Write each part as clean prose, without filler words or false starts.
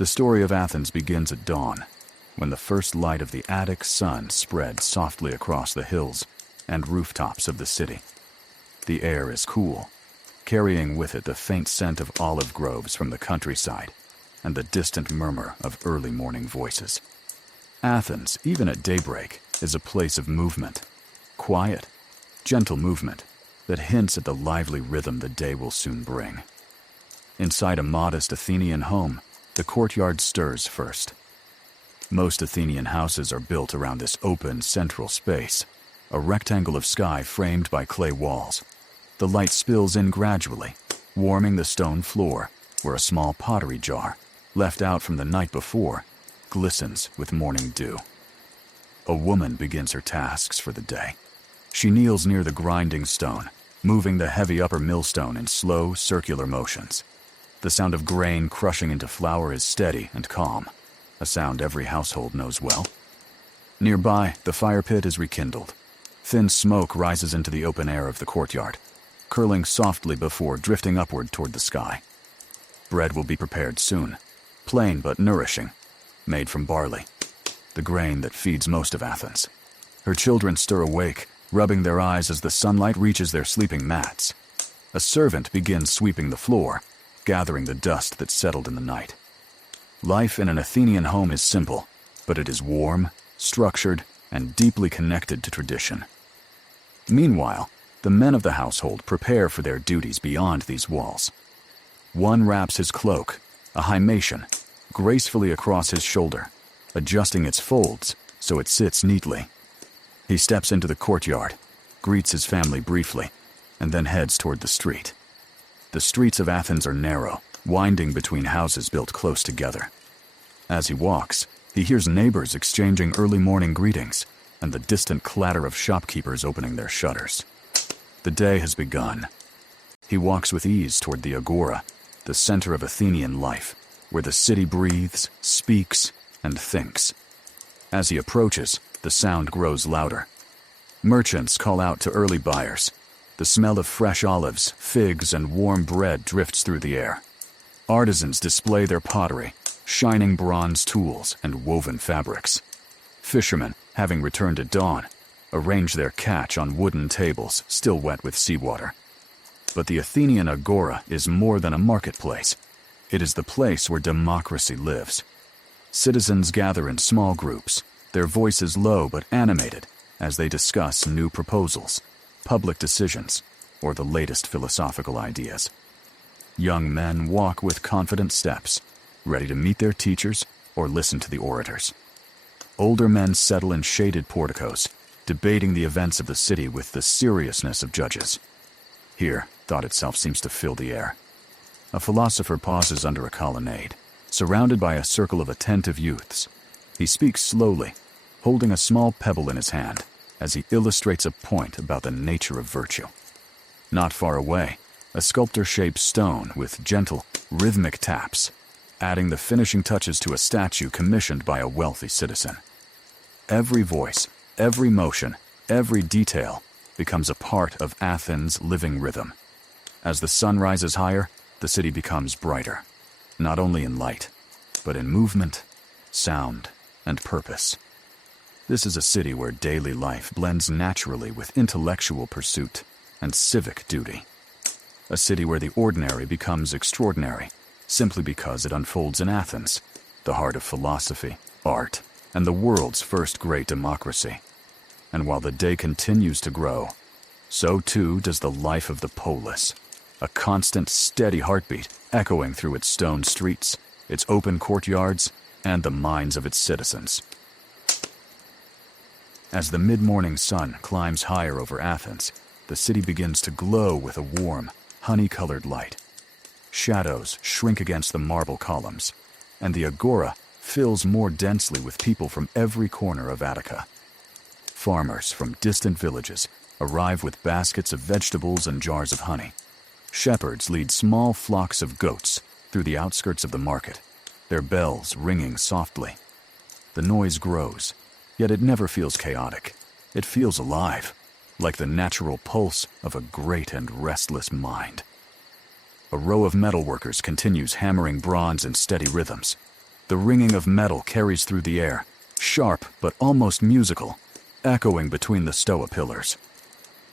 The story of Athens begins at dawn, when the first light of the Attic sun spreads softly across the hills and rooftops of the city. The air is cool, carrying with it the faint scent of olive groves from the countryside and the distant murmur of early morning voices. Athens, even at daybreak, is a place of movement, quiet, gentle movement that hints at the lively rhythm the day will soon bring. Inside a modest Athenian home, the courtyard stirs first. Most Athenian houses are built around this open central space, a rectangle of sky framed by clay walls. The light spills in gradually, warming the stone floor, where a small pottery jar, left out from the night before, glistens with morning dew. A woman begins her tasks for the day. She kneels near the grinding stone, moving the heavy upper millstone in slow, circular motions. The sound of grain crushing into flour is steady and calm, a sound every household knows well. Nearby, the fire pit is rekindled. Thin smoke rises into the open air of the courtyard, curling softly before drifting upward toward the sky. Bread will be prepared soon, plain but nourishing, made from barley, the grain that feeds most of Athens. Her children stir awake, rubbing their eyes as the sunlight reaches their sleeping mats. A servant begins sweeping the floor, gathering the dust that settled in the night. Life in an Athenian home is simple, but it is warm, structured, and deeply connected to tradition. Meanwhile, the men of the household prepare for their duties beyond these walls. One wraps his cloak, a hymation, gracefully across his shoulder, adjusting its folds so it sits neatly. He steps into the courtyard, greets his family briefly, and then heads toward the street. The streets of Athens are narrow, winding between houses built close together. As he walks, he hears neighbors exchanging early morning greetings and the distant clatter of shopkeepers opening their shutters. The day has begun. He walks with ease toward the agora, the center of Athenian life, where the city breathes, speaks, and thinks. As he approaches, the sound grows louder. Merchants call out to early buyers. The smell of fresh olives, figs, and warm bread drifts through the air. Artisans display their pottery, shining bronze tools, and woven fabrics. Fishermen, having returned at dawn, arrange their catch on wooden tables still wet with seawater. But the Athenian agora is more than a marketplace. It is the place where democracy lives. Citizens gather in small groups, their voices low but animated, as they discuss new proposals, public decisions, or the latest philosophical ideas. Young men walk with confident steps, ready to meet their teachers or listen to the orators. Older men settle in shaded porticos, debating the events of the city with the seriousness of judges. Here, thought itself seems to fill the air. A philosopher pauses under a colonnade, surrounded by a circle of attentive youths. He speaks slowly, holding a small pebble in his hand, as he illustrates a point about the nature of virtue. Not far away, a sculptor shapes stone with gentle, rhythmic taps, adding the finishing touches to a statue commissioned by a wealthy citizen. Every voice, every motion, every detail becomes a part of Athens' living rhythm. As the sun rises higher, the city becomes brighter, not only in light, but in movement, sound, and purpose. This is a city where daily life blends naturally with intellectual pursuit and civic duty. A city where the ordinary becomes extraordinary, simply because it unfolds in Athens, the heart of philosophy, art, and the world's first great democracy. And while the day continues to grow, so too does the life of the polis, a constant, steady heartbeat echoing through its stone streets, its open courtyards, and the minds of its citizens. As the mid-morning sun climbs higher over Athens, the city begins to glow with a warm, honey-colored light. Shadows shrink against the marble columns, and the agora fills more densely with people from every corner of Attica. Farmers from distant villages arrive with baskets of vegetables and jars of honey. Shepherds lead small flocks of goats through the outskirts of the market, their bells ringing softly. The noise grows, yet it never feels chaotic. It feels alive, like the natural pulse of a great and restless mind. A row of metalworkers continues hammering bronze in steady rhythms. The ringing of metal carries through the air, sharp but almost musical, echoing between the stoa pillars.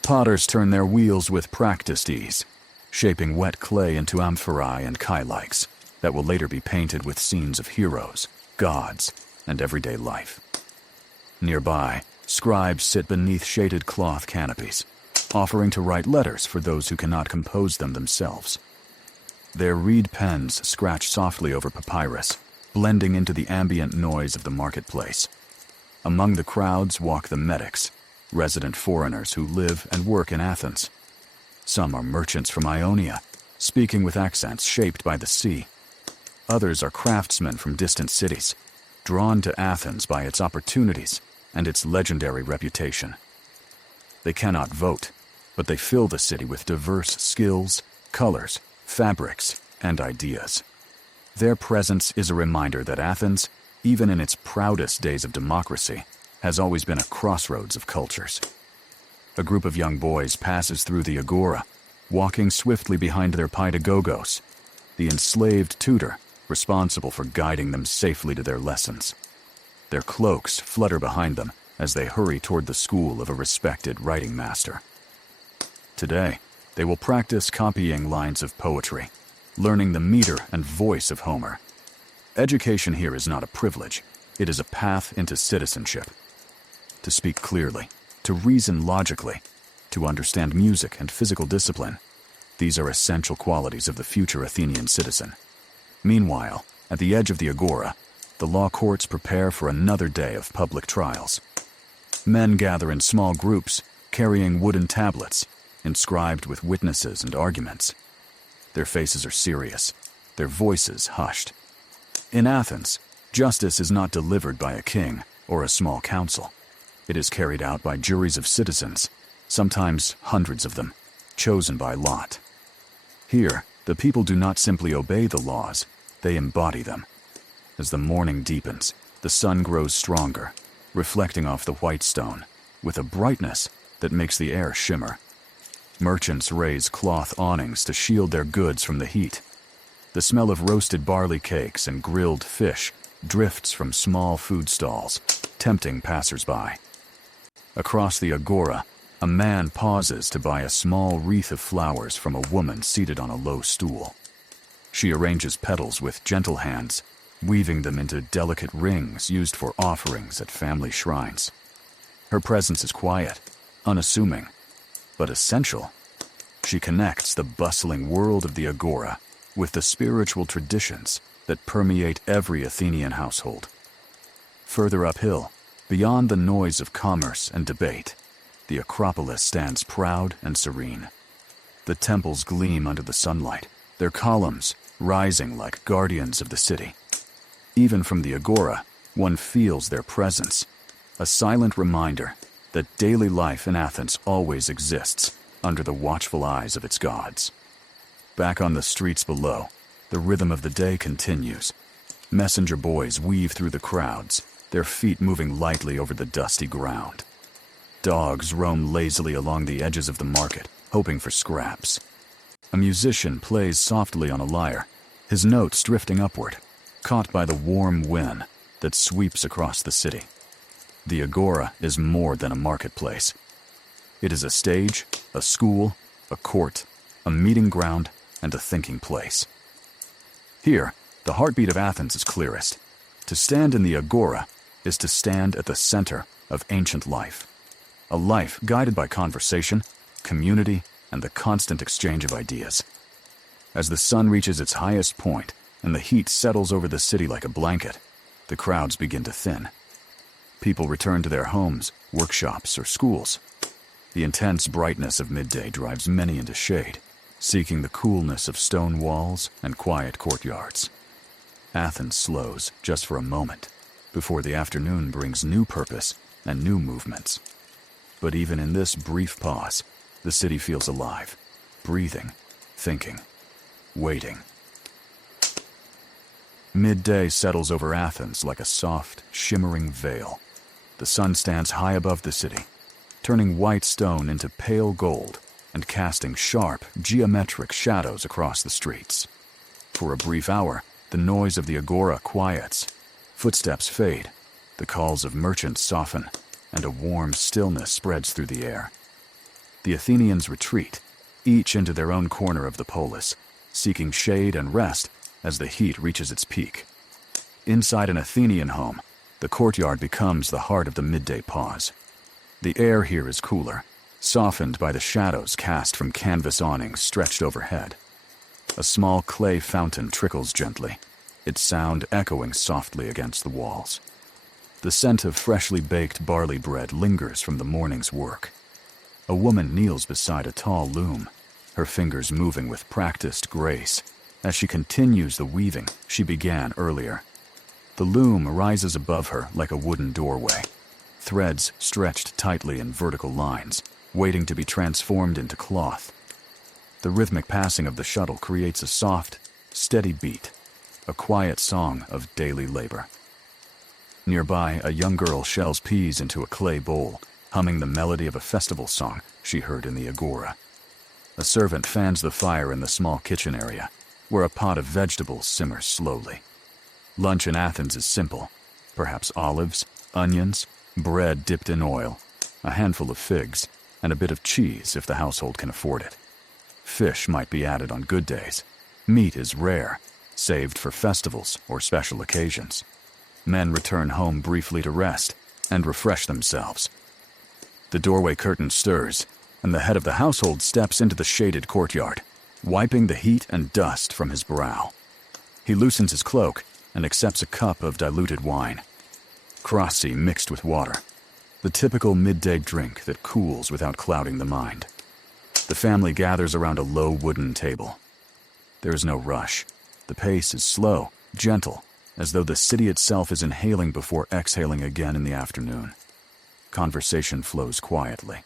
Potters turn their wheels with practiced ease, shaping wet clay into amphorae and kylikes that will later be painted with scenes of heroes, gods, and everyday life. Nearby, scribes sit beneath shaded cloth canopies, offering to write letters for those who cannot compose them themselves. Their reed pens scratch softly over papyrus, blending into the ambient noise of the marketplace. Among the crowds walk the medics, resident foreigners who live and work in Athens. Some are merchants from Ionia, speaking with accents shaped by the sea. Others are craftsmen from distant cities, drawn to Athens by its opportunities and its legendary reputation. They cannot vote, but they fill the city with diverse skills, colors, fabrics, and ideas. Their presence is a reminder that Athens, even in its proudest days of democracy, has always been a crossroads of cultures. A group of young boys passes through the agora, walking swiftly behind their pedagogos, the enslaved tutor responsible for guiding them safely to their lessons. Their cloaks flutter behind them as they hurry toward the school of a respected writing master. Today, they will practice copying lines of poetry, learning the meter and voice of Homer. Education here is not a privilege, it is a path into citizenship. To speak clearly, to reason logically, to understand music and physical discipline, these are essential qualities of the future Athenian citizen. Meanwhile, at the edge of the agora, the law courts prepare for another day of public trials. Men gather in small groups, carrying wooden tablets, inscribed with witnesses and arguments. Their faces are serious, their voices hushed. In Athens, justice is not delivered by a king or a small council. It is carried out by juries of citizens, sometimes hundreds of them, chosen by lot. Here, the people do not simply obey the laws, they embody them. As the morning deepens, the sun grows stronger, reflecting off the white stone, with a brightness that makes the air shimmer. Merchants raise cloth awnings to shield their goods from the heat. The smell of roasted barley cakes and grilled fish drifts from small food stalls, tempting passers-by. Across the agora, a man pauses to buy a small wreath of flowers from a woman seated on a low stool. She arranges petals with gentle hands, weaving them into delicate rings used for offerings at family shrines. Her presence is quiet, unassuming, but essential. She connects the bustling world of the agora with the spiritual traditions that permeate every Athenian household. Further uphill, beyond the noise of commerce and debate, the Acropolis stands proud and serene. The temples gleam under the sunlight, their columns rising like guardians of the city. Even from the agora, one feels their presence, a silent reminder that daily life in Athens always exists under the watchful eyes of its gods. Back on the streets below, the rhythm of the day continues. Messenger boys weave through the crowds, their feet moving lightly over the dusty ground. Dogs roam lazily along the edges of the market, hoping for scraps. A musician plays softly on a lyre, his notes drifting upward, caught by the warm wind that sweeps across the city. The agora is more than a marketplace. It is a stage, a school, a court, a meeting ground, and a thinking place. Here, the heartbeat of Athens is clearest. To stand in the agora is to stand at the center of ancient life. A life guided by conversation, community, and the constant exchange of ideas. As the sun reaches its highest point and the heat settles over the city like a blanket, the crowds begin to thin. People return to their homes, workshops, or schools. The intense brightness of midday drives many into shade, seeking the coolness of stone walls and quiet courtyards. Athens slows just for a moment, before the afternoon brings new purpose and new movements. But even in this brief pause, the city feels alive, breathing, thinking, waiting. Midday settles over Athens like a soft, shimmering veil. The sun stands high above the city, turning white stone into pale gold and casting sharp, geometric shadows across the streets. For a brief hour, the noise of the agora quiets, Footsteps fade, the calls of merchants soften, and a warm stillness spreads through the air. The Athenians retreat, each into their own corner of the polis, seeking shade and rest as the heat reaches its peak. Inside an Athenian home, the courtyard becomes the heart of the midday pause. The air here is cooler, softened by the shadows cast from canvas awnings stretched overhead. A small clay fountain trickles gently, its sound echoing softly against the walls. The scent of freshly baked barley bread lingers from the morning's work. A woman kneels beside a tall loom, her fingers moving with practiced grace as she continues the weaving she began earlier. The loom rises above her like a wooden doorway, threads stretched tightly in vertical lines, waiting to be transformed into cloth. The rhythmic passing of the shuttle creates a soft, steady beat, a quiet song of daily labor. Nearby, a young girl shells peas into a clay bowl, humming the melody of a festival song she heard in the agora. A servant fans the fire in the small kitchen area, where a pot of vegetables simmers slowly. Lunch in Athens is simple, perhaps olives, onions, bread dipped in oil, a handful of figs, and a bit of cheese if the household can afford it. Fish might be added on good days. Meat is rare, saved for festivals or special occasions. Men return home briefly to rest and refresh themselves. The doorway curtain stirs, and the head of the household steps into the shaded courtyard, wiping the heat and dust from his brow. He loosens his cloak and accepts a cup of diluted wine. Crossi mixed with water, the typical midday drink that cools without clouding the mind. The family gathers around a low wooden table. There is no rush. The pace is slow, gentle, as though the city itself is inhaling before exhaling again in the afternoon. Conversation flows quietly.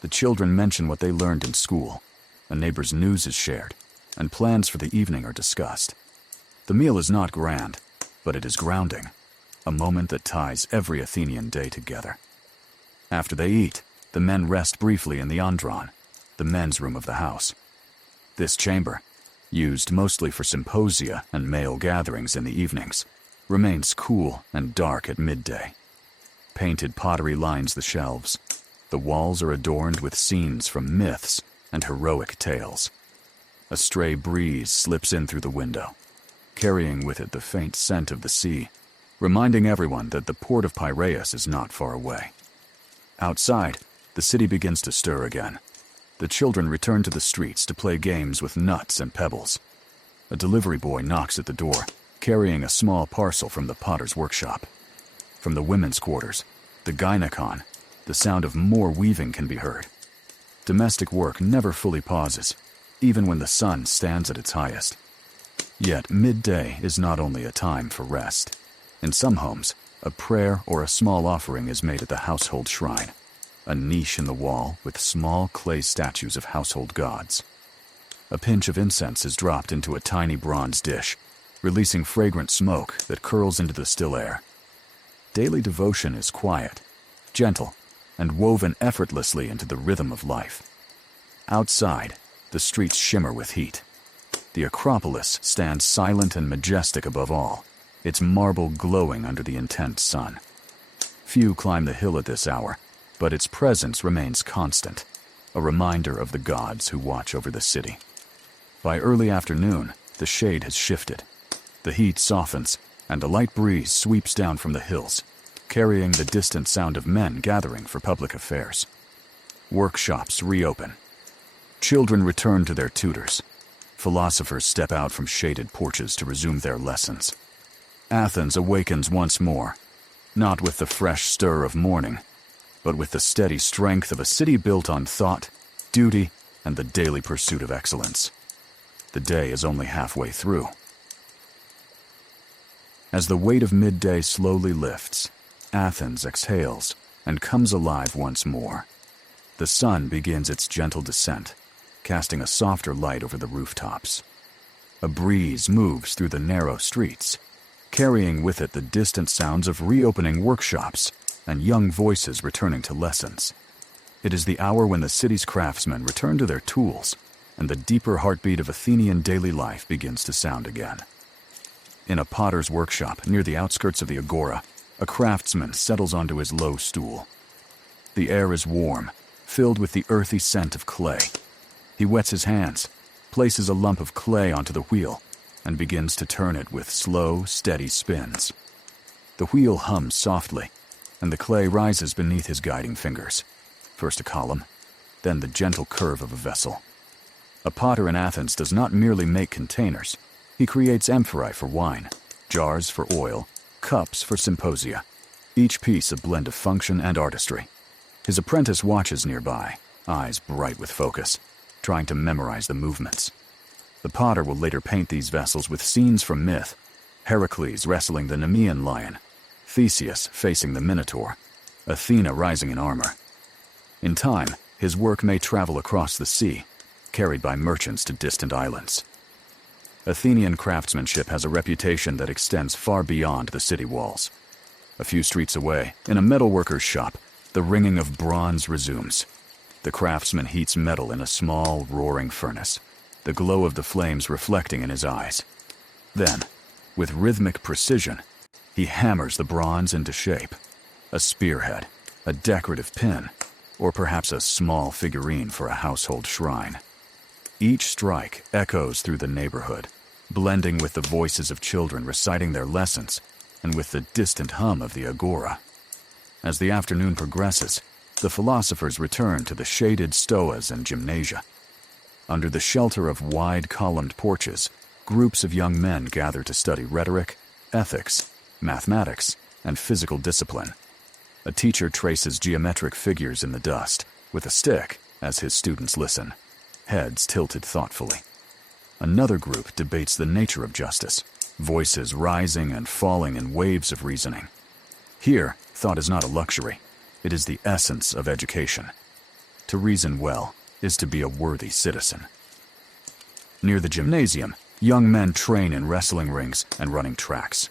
The children mention what they learned in school. A neighbor's news is shared, and plans for the evening are discussed. The meal is not grand, but it is grounding, a moment that ties every Athenian day together. After they eat, the men rest briefly in the andron, the men's room of the house. This chamber, used mostly for symposia and male gatherings in the evenings, remains cool and dark at midday. Painted pottery lines the shelves. The walls are adorned with scenes from myths and heroic tales. A stray breeze slips in through the window, carrying with it the faint scent of the sea, reminding everyone that the port of Piraeus is not far away. Outside, the city begins to stir again. The children return to the streets to play games with nuts and pebbles. A delivery boy knocks at the door, carrying a small parcel from the potter's workshop. From the women's quarters, the gynekon, the sound of more weaving can be heard. Domestic work never fully pauses, even when the sun stands at its highest. Yet midday is not only a time for rest. In some homes, a prayer or a small offering is made at the household shrine, a niche in the wall with small clay statues of household gods. A pinch of incense is dropped into a tiny bronze dish, releasing fragrant smoke that curls into the still air. Daily devotion is quiet, gentle, and woven effortlessly into the rhythm of life. Outside, the streets shimmer with heat. The Acropolis stands silent and majestic above all, its marble glowing under the intense sun. Few climb the hill at this hour, but its presence remains constant, a reminder of the gods who watch over the city. By early afternoon, the shade has shifted. The heat softens, and a light breeze sweeps down from the hills, carrying the distant sound of men gathering for public affairs. Workshops reopen. Children return to their tutors. Philosophers step out from shaded porches to resume their lessons. Athens awakens once more, not with the fresh stir of morning, but with the steady strength of a city built on thought, duty, and the daily pursuit of excellence. The day is only halfway through. As the weight of midday slowly lifts, Athens exhales and comes alive once more. The sun begins its gentle descent, casting a softer light over the rooftops. A breeze moves through the narrow streets, carrying with it the distant sounds of reopening workshops and young voices returning to lessons. It is the hour when the city's craftsmen return to their tools, and the deeper heartbeat of Athenian daily life begins to sound again. In a potter's workshop near the outskirts of the agora, a craftsman settles onto his low stool. The air is warm, filled with the earthy scent of clay. He wets his hands, places a lump of clay onto the wheel, and begins to turn it with slow, steady spins. The wheel hums softly, and the clay rises beneath his guiding fingers. First a column, then the gentle curve of a vessel. A potter in Athens does not merely make containers. He creates amphorae for wine, jars for oil, cups for symposia, each piece a blend of function and artistry. His apprentice watches nearby, eyes bright with focus, trying to memorize the movements. The potter will later paint these vessels with scenes from myth: Heracles wrestling the Nemean lion, Theseus facing the Minotaur, Athena rising in armor. In time, his work may travel across the sea, carried by merchants to distant islands. Athenian craftsmanship has a reputation that extends far beyond the city walls. A few streets away, in a metalworker's shop, the ringing of bronze resumes. The craftsman heats metal in a small, roaring furnace, the glow of the flames reflecting in his eyes. Then, with rhythmic precision, he hammers the bronze into shape. A spearhead, a decorative pin, or perhaps a small figurine for a household shrine. Each strike echoes through the neighborhood, blending with the voices of children reciting their lessons and with the distant hum of the agora. As the afternoon progresses, the philosophers return to the shaded stoas and gymnasia. Under the shelter of wide columned porches, groups of young men gather to study rhetoric, ethics, mathematics, and physical discipline. A teacher traces geometric figures in the dust with a stick as his students listen, heads tilted thoughtfully. Another group debates the nature of justice, voices rising and falling in waves of reasoning. Here, thought is not a luxury. It is the essence of education. To reason well is to be a worthy citizen. Near the gymnasium, young men train in wrestling rings and running tracks.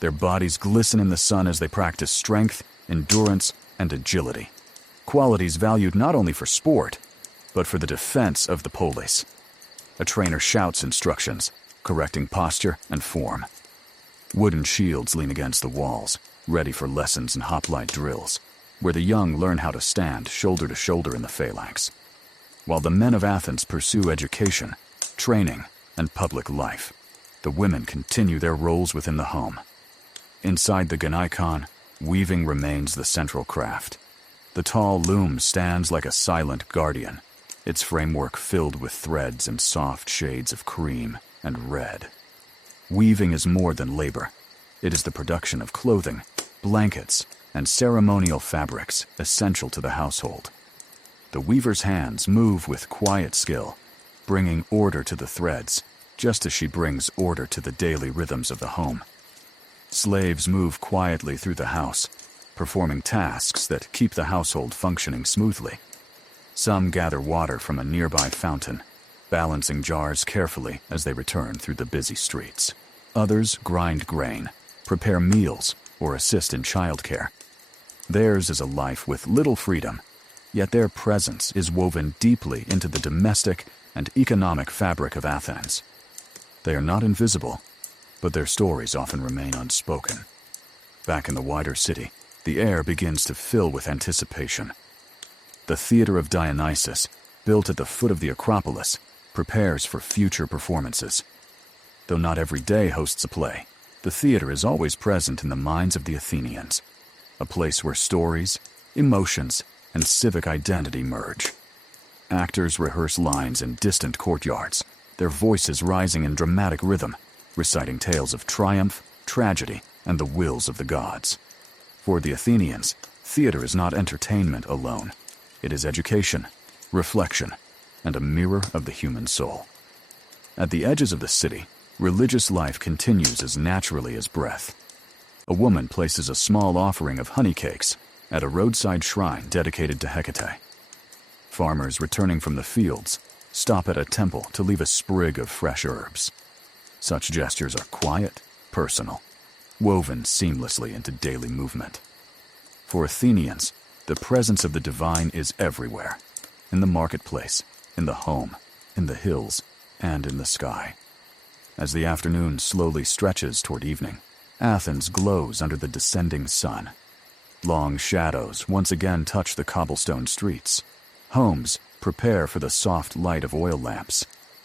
Their bodies glisten in the sun as they practice strength, endurance, and agility, qualities valued not only for sport, but for the defense of the polis. A trainer shouts instructions, correcting posture and form. Wooden shields lean against the walls, ready for lessons in hoplite drills, where the young learn how to stand shoulder to shoulder in the phalanx. While the men of Athens pursue education, training, and public life, the women continue their roles within the home. Inside the gynaikon, weaving remains the central craft. The tall loom stands like a silent guardian, its framework filled with threads and soft shades of cream and red. Weaving is more than labor. It is the production of clothing, blankets, and ceremonial fabrics essential to the household. The weaver's hands move with quiet skill, bringing order to the threads, just as she brings order to the daily rhythms of the home. Slaves move quietly through the house, performing tasks that keep the household functioning smoothly. Some gather water from a nearby fountain, balancing jars carefully as they return through the busy streets. Others grind grain, prepare meals, or assist in childcare. Theirs is a life with little freedom, yet their presence is woven deeply into the domestic and economic fabric of Athens. They are not invisible, but their stories often remain unspoken. Back in the wider city, the air begins to fill with anticipation. The Theater of Dionysus, built at the foot of the Acropolis, prepares for future performances. Though not every day hosts a play, the theater is always present in the minds of the Athenians, a place where stories, emotions, and civic identity merge. Actors rehearse lines in distant courtyards, their voices rising in dramatic rhythm, reciting tales of triumph, tragedy, and the wills of the gods. For the Athenians, theater is not entertainment alone. It is education, reflection, and a mirror of the human soul. At the edges of the city, religious life continues as naturally as breath. A woman places a small offering of honey cakes at a roadside shrine dedicated to Hecate. Farmers returning from the fields stop at a temple to leave a sprig of fresh herbs. Such gestures are quiet, personal, woven seamlessly into daily movement. For Athenians, the presence of the divine is everywhere, in the marketplace, in the home, in the hills, and in the sky. As the afternoon slowly stretches toward evening, Athens glows under the descending sun. Long shadows once again touch the cobblestone streets. Homes prepare for the soft light of oil lamps,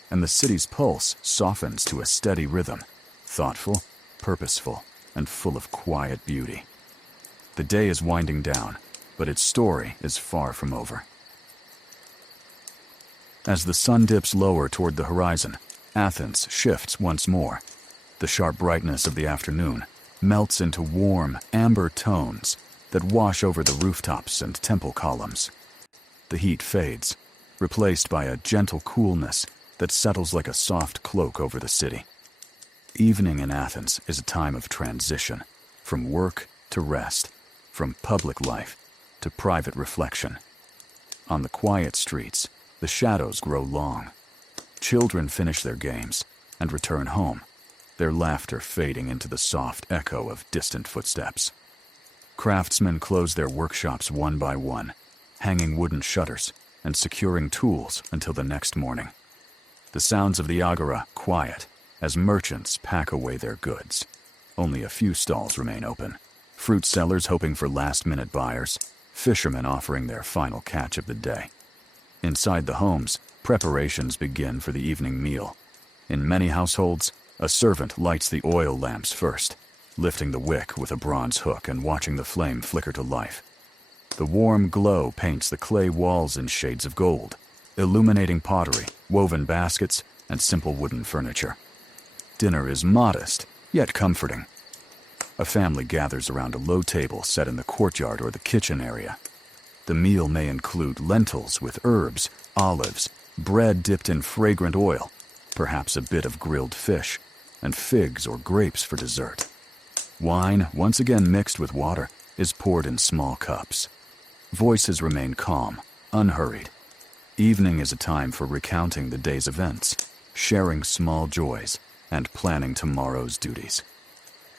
and the city's pulse softens to a steady rhythm, thoughtful, purposeful, and full of quiet beauty. The day is winding down, but its story is far from over. As the sun dips lower toward the horizon, Athens shifts once more. The sharp brightness of the afternoon melts into warm, amber tones that wash over the rooftops and temple columns. The heat fades, replaced by a gentle coolness that settles like a soft cloak over the city. Evening in Athens is a time of transition, from work to rest, from public life to private reflection. On the quiet streets, the shadows grow long. Children finish their games and return home, their laughter fading into the soft echo of distant footsteps. Craftsmen close their workshops one by one, hanging wooden shutters and securing tools until the next morning. The sounds of the agora quiet as merchants pack away their goods. Only a few stalls remain open, fruit sellers hoping for last-minute buyers, fishermen offering their final catch of the day. Inside the homes, preparations begin for the evening meal. In many households, a servant lights the oil lamps first, lifting the wick with a bronze hook and watching the flame flicker to life. The warm glow paints the clay walls in shades of gold, illuminating pottery, woven baskets, and simple wooden furniture. Dinner is modest, yet comforting. A family gathers around a low table set in the courtyard or the kitchen area. The meal may include lentils with herbs, olives, bread dipped in fragrant oil, perhaps a bit of grilled fish, and figs or grapes for dessert. Wine, once again mixed with water, is poured in small cups. Voices remain calm, unhurried. Evening is a time for recounting the day's events, sharing small joys, and planning tomorrow's duties.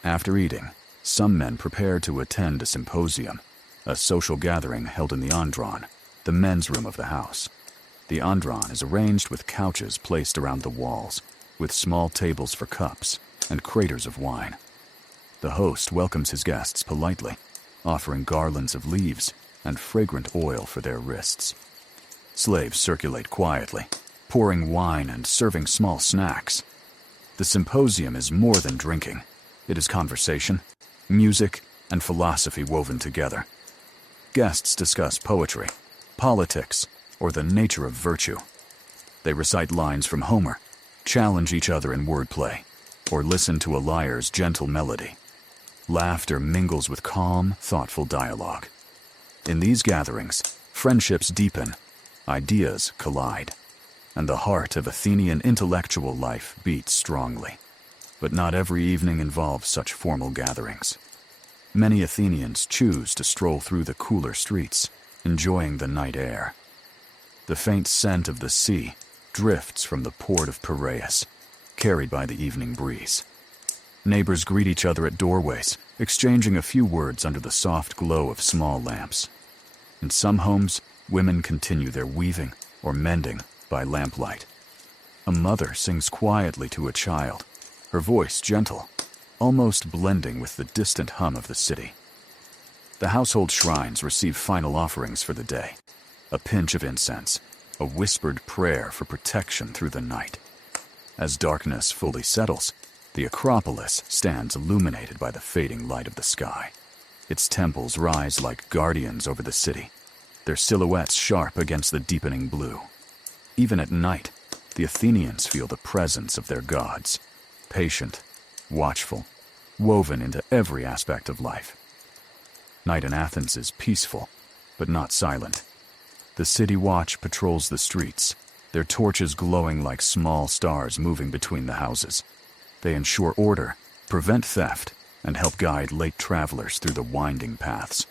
After eating, some men prepare to attend a symposium, a social gathering held in the andron, the men's room of the house. The andron is arranged with couches placed around the walls, with small tables for cups and craters of wine. The host welcomes his guests politely, offering garlands of leaves and fragrant oil for their wrists. Slaves circulate quietly, pouring wine and serving small snacks. The symposium is more than drinking. It is conversation, music, and philosophy woven together. Guests discuss poetry, politics, or the nature of virtue. They recite lines from Homer, challenge each other in wordplay, or listen to a lyre's gentle melody. Laughter mingles with calm, thoughtful dialogue. In these gatherings, friendships deepen, ideas collide, and the heart of Athenian intellectual life beats strongly. But not every evening involves such formal gatherings. Many Athenians choose to stroll through the cooler streets, enjoying the night air. The faint scent of the sea drifts from the port of Piraeus, carried by the evening breeze. Neighbors greet each other at doorways, exchanging a few words under the soft glow of small lamps. In some homes, women continue their weaving or mending by lamplight. A mother sings quietly to a child, her voice gentle, almost blending with the distant hum of the city. The household shrines receive final offerings for the day, a pinch of incense, a whispered prayer for protection through the night. As darkness fully settles, the Acropolis stands illuminated by the fading light of the sky. Its temples rise like guardians over the city, their silhouettes sharp against the deepening blue. Even at night, the Athenians feel the presence of their gods, patient, watchful, woven into every aspect of life. Night in Athens is peaceful, but not silent. The city watch patrols the streets, their torches glowing like small stars moving between the houses. They ensure order, prevent theft, and help guide late travelers through the winding paths.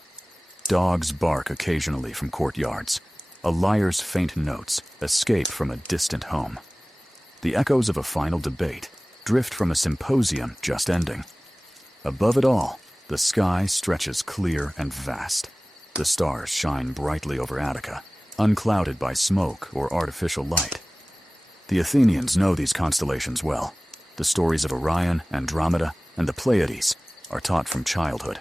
Dogs bark occasionally from courtyards. A lyre's faint notes escape from a distant home. The echoes of a final debate drift from a symposium just ending. Above it all, the sky stretches clear and vast. The stars shine brightly over Attica, unclouded by smoke or artificial light. The Athenians know these constellations well. The stories of Orion, Andromeda, and the Pleiades are taught from childhood.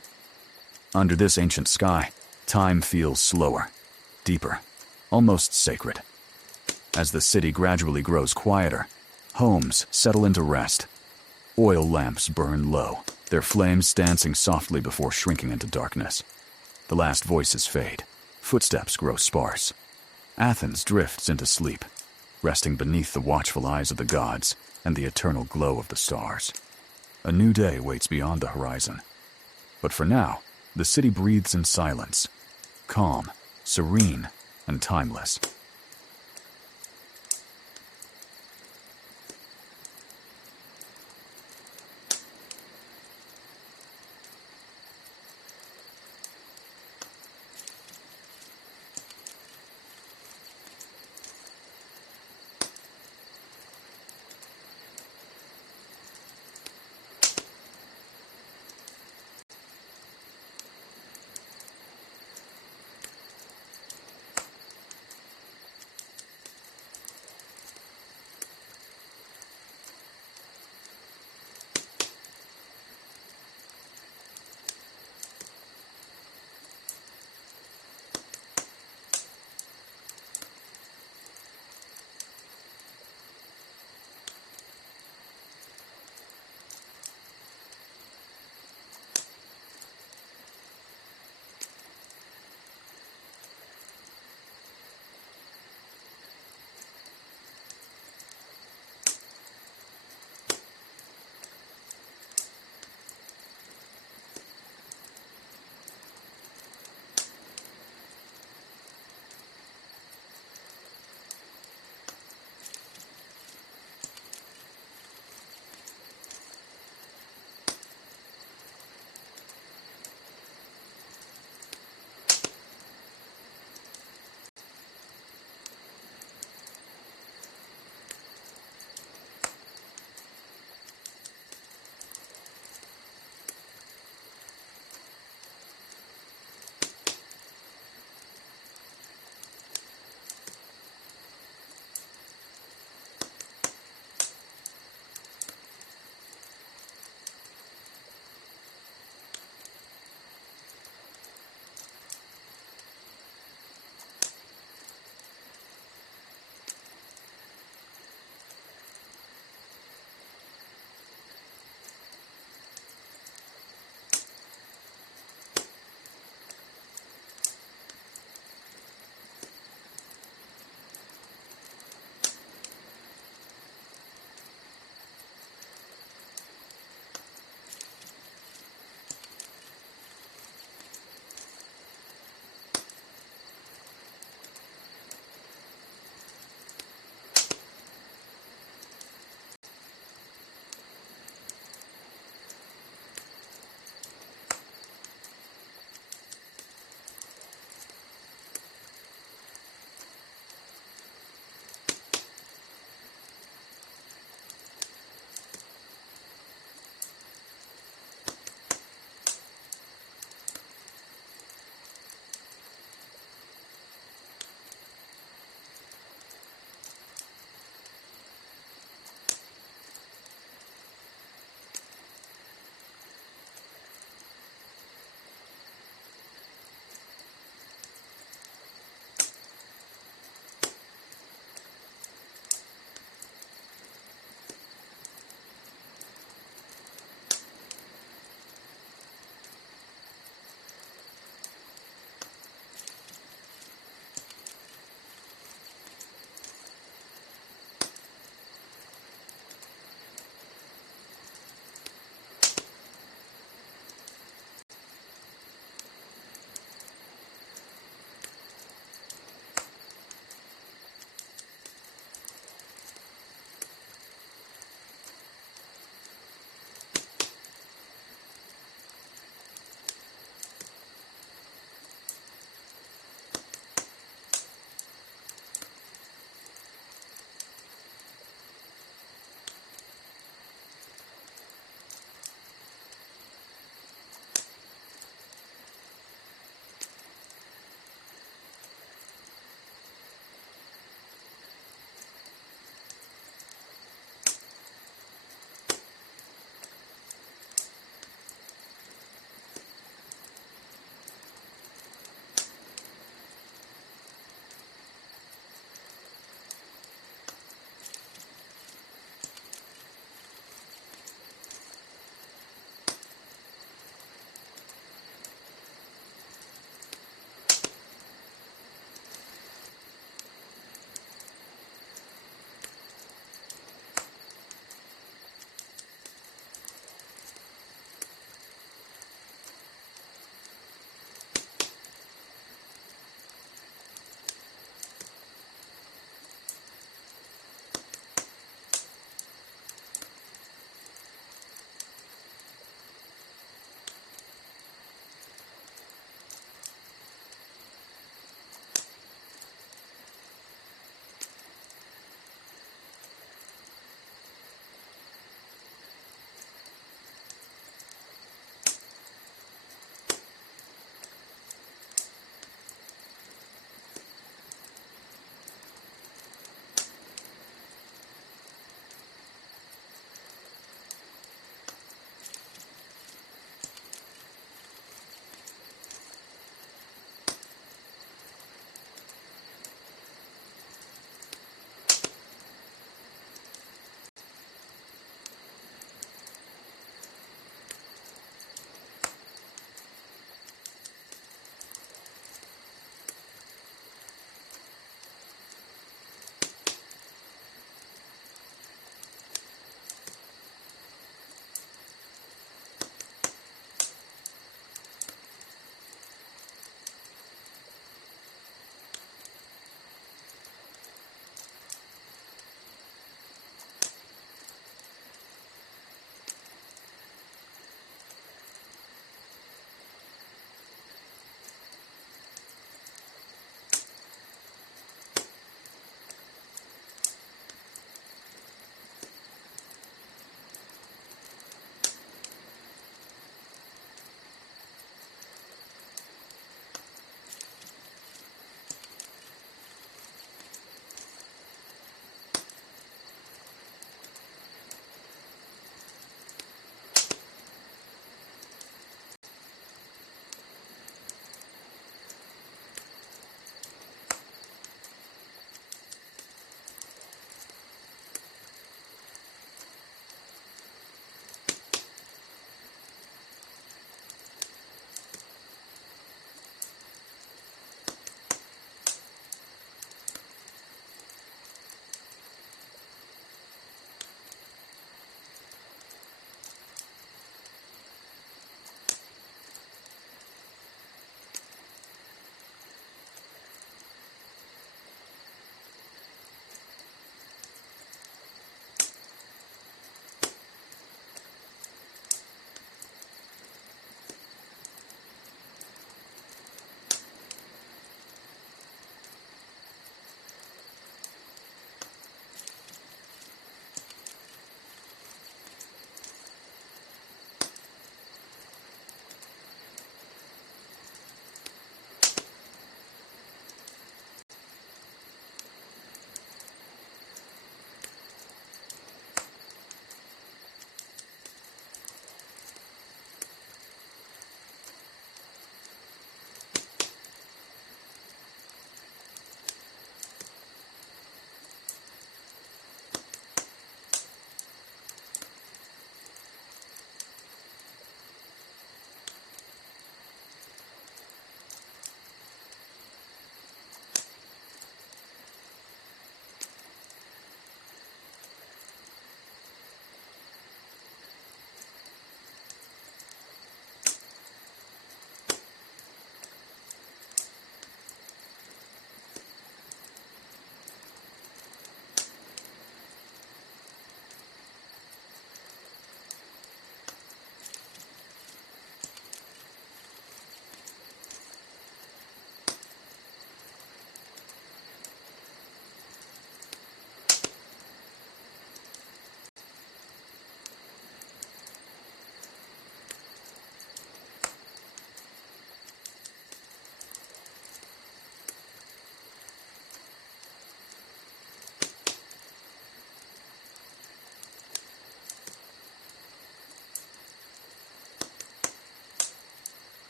Under this ancient sky, time feels slower, deeper, almost sacred. As the city gradually grows quieter, homes settle into rest. Oil lamps burn low, their flames dancing softly before shrinking into darkness. The last voices fade, footsteps grow sparse. Athens drifts into sleep, resting beneath the watchful eyes of the gods and the eternal glow of the stars. A new day waits beyond the horizon. But for now, the city breathes in silence, calm, serene, and timeless.